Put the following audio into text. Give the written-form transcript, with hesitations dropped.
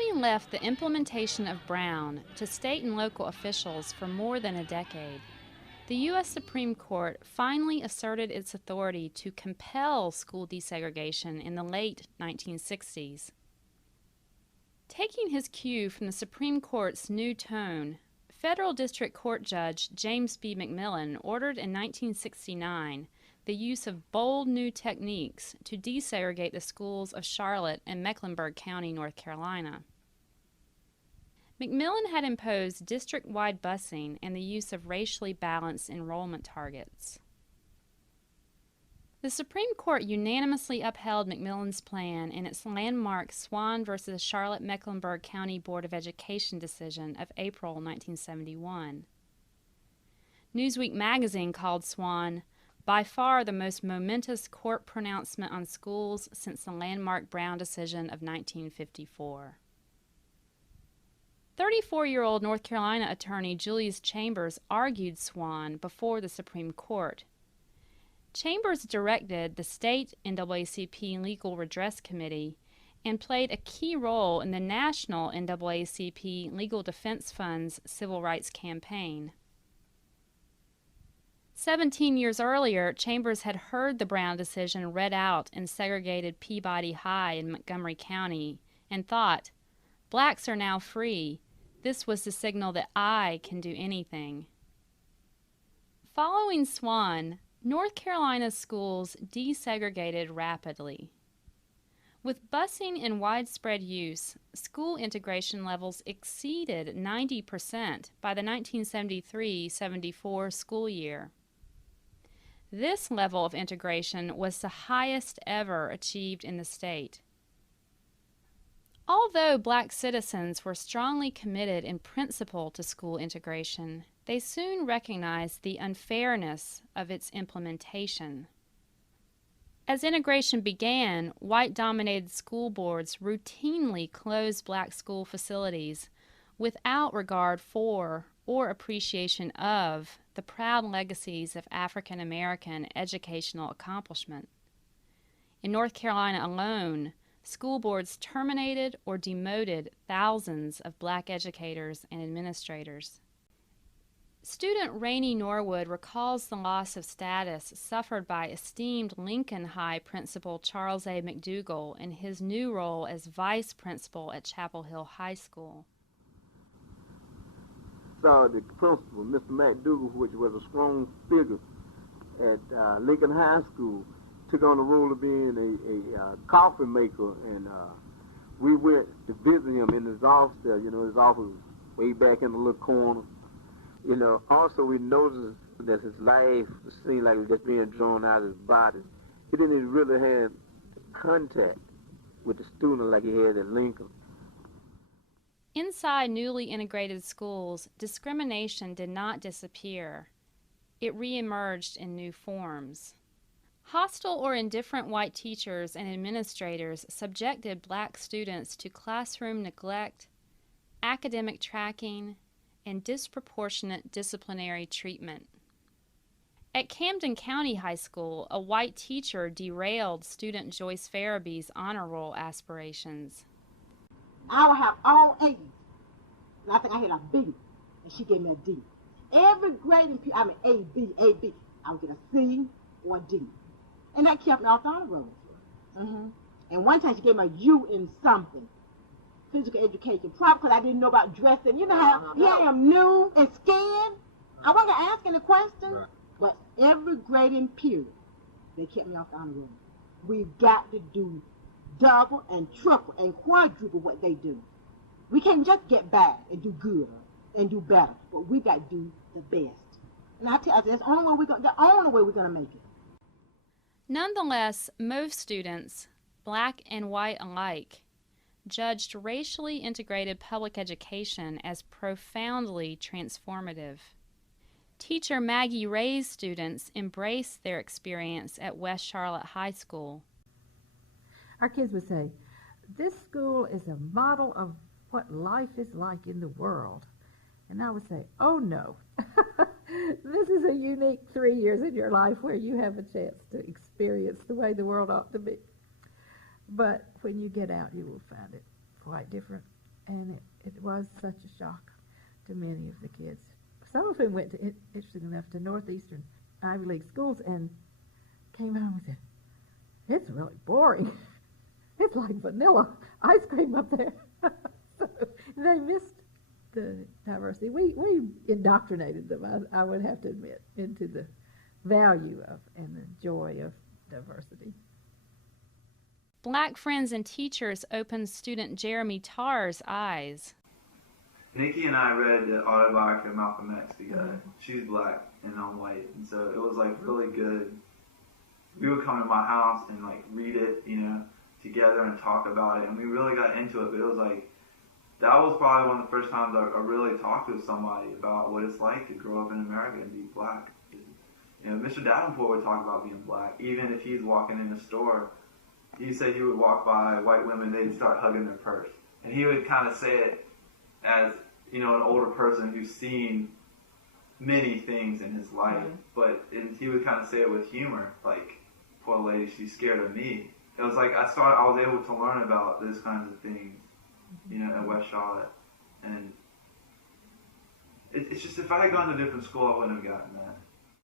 Having left the implementation of Brown to state and local officials for more than a decade, the U.S. Supreme Court finally asserted its authority to compel school desegregation in the late 1960s. Taking his cue from the Supreme Court's new tone, Federal District Court Judge James B. McMillan ordered in 1969 the use of bold new techniques to desegregate the schools of Charlotte and Mecklenburg County, North Carolina. McMillan had imposed district-wide busing and the use of racially balanced enrollment targets. The Supreme Court unanimously upheld McMillan's plan in its landmark Swan v. Charlotte-Mecklenburg County Board of Education decision of April 1971. Newsweek magazine called Swan by far the most momentous court pronouncement on schools since the landmark Brown decision of 1954. 34-year-old North Carolina attorney Julius Chambers argued Swan before the Supreme Court. Chambers directed the state NAACP Legal Redress Committee and played a key role in the national NAACP Legal Defense Fund's civil rights campaign. 17 years earlier, Chambers had heard the Brown decision read out in segregated Peabody High in Montgomery County and thought, "Blacks are now free. This was the signal that I can do anything." Following Swan, North Carolina's schools desegregated rapidly. With busing in widespread use, school integration levels exceeded 90% by the 1973-74 school year. This level of integration was the highest ever achieved in the state. Although black citizens were strongly committed in principle to school integration, they soon recognized the unfairness of its implementation. As integration began, white-dominated school boards routinely closed black school facilities without regard for or appreciation of the proud legacies of African American educational accomplishment. In North Carolina alone, school boards terminated or demoted thousands of black educators and administrators. Student Rainey Norwood recalls the loss of status suffered by esteemed Lincoln High principal Charles A. McDougall in his new role as vice principal at Chapel Hill High School. Saw the principal, Mr. McDougall, which was a strong figure at Lincoln High School, took on the role of being a coffee maker, and we went to visit him in his office there. You know, his office was way back in the little corner. You know, also we noticed that his life seemed like it was just being drawn out of his body. He didn't even really have contact with the student like he had at Lincoln. Inside newly integrated schools, discrimination did not disappear. It reemerged in new forms. Hostile or indifferent white teachers and administrators subjected black students to classroom neglect, academic tracking, and disproportionate disciplinary treatment. At Camden County High School, a white teacher derailed student Joyce Farabee's honor roll aspirations. I would have all A's, and I think I had a B, and she gave me a D. Every grade, I mean A, B, I would get a C or a D. And that kept me off the honor roll. And one time she gave me a U in something, physical education, probably because I didn't know about dressing. You know how here I am new and scared. I wasn't asking the question, but every grading period, they kept me off the honor roll. We've got to do double and triple and quadruple what they do. We can't just get by and do good and do better, but we got to do the best. And I tell you, that's the only way we're going to make it. Nonetheless, most students, black and white alike, judged racially integrated public education as profoundly transformative. Teacher Maggie Ray's students embraced their experience at West Charlotte High School. Our kids would say, "This school is a model of what life is like in the world." And I would say, "Oh no, this is a unique 3 years in your life where you have a chance to experience the way the world ought to be. But when you get out, you will find it quite different. and it was such a shock to many of the kids. Some of whom went to, interesting enough, to Northeastern Ivy League schools and came home and said, "It's really boring. It's like vanilla ice cream up there." So they missed the diversity. We indoctrinated them, I would have to admit, into the value of and the joy of diversity. Black friends and teachers opened student Jeremy Tarr's eyes. Nikki and I read the autobiography of Malcolm X together. She's black and I'm white, and so it was like really good. We would come to my house and like read it, together and talk about it, and we really got into it. But it was like, that was probably one of the first times I really talked to somebody about what it's like to grow up in America and be black. Mr. Davenport would talk about being black. Even if he's walking in a store, he said he would walk by white women, they'd start hugging their purse. And he would kind of say it as, an older person who's seen many things in his life. And he would kind of say it with humor, like, poor lady, she's scared of me. It was like I was able to learn about those kinds of things, at West Charlotte. And it's just, if I had gone to a different school, I wouldn't have gotten that.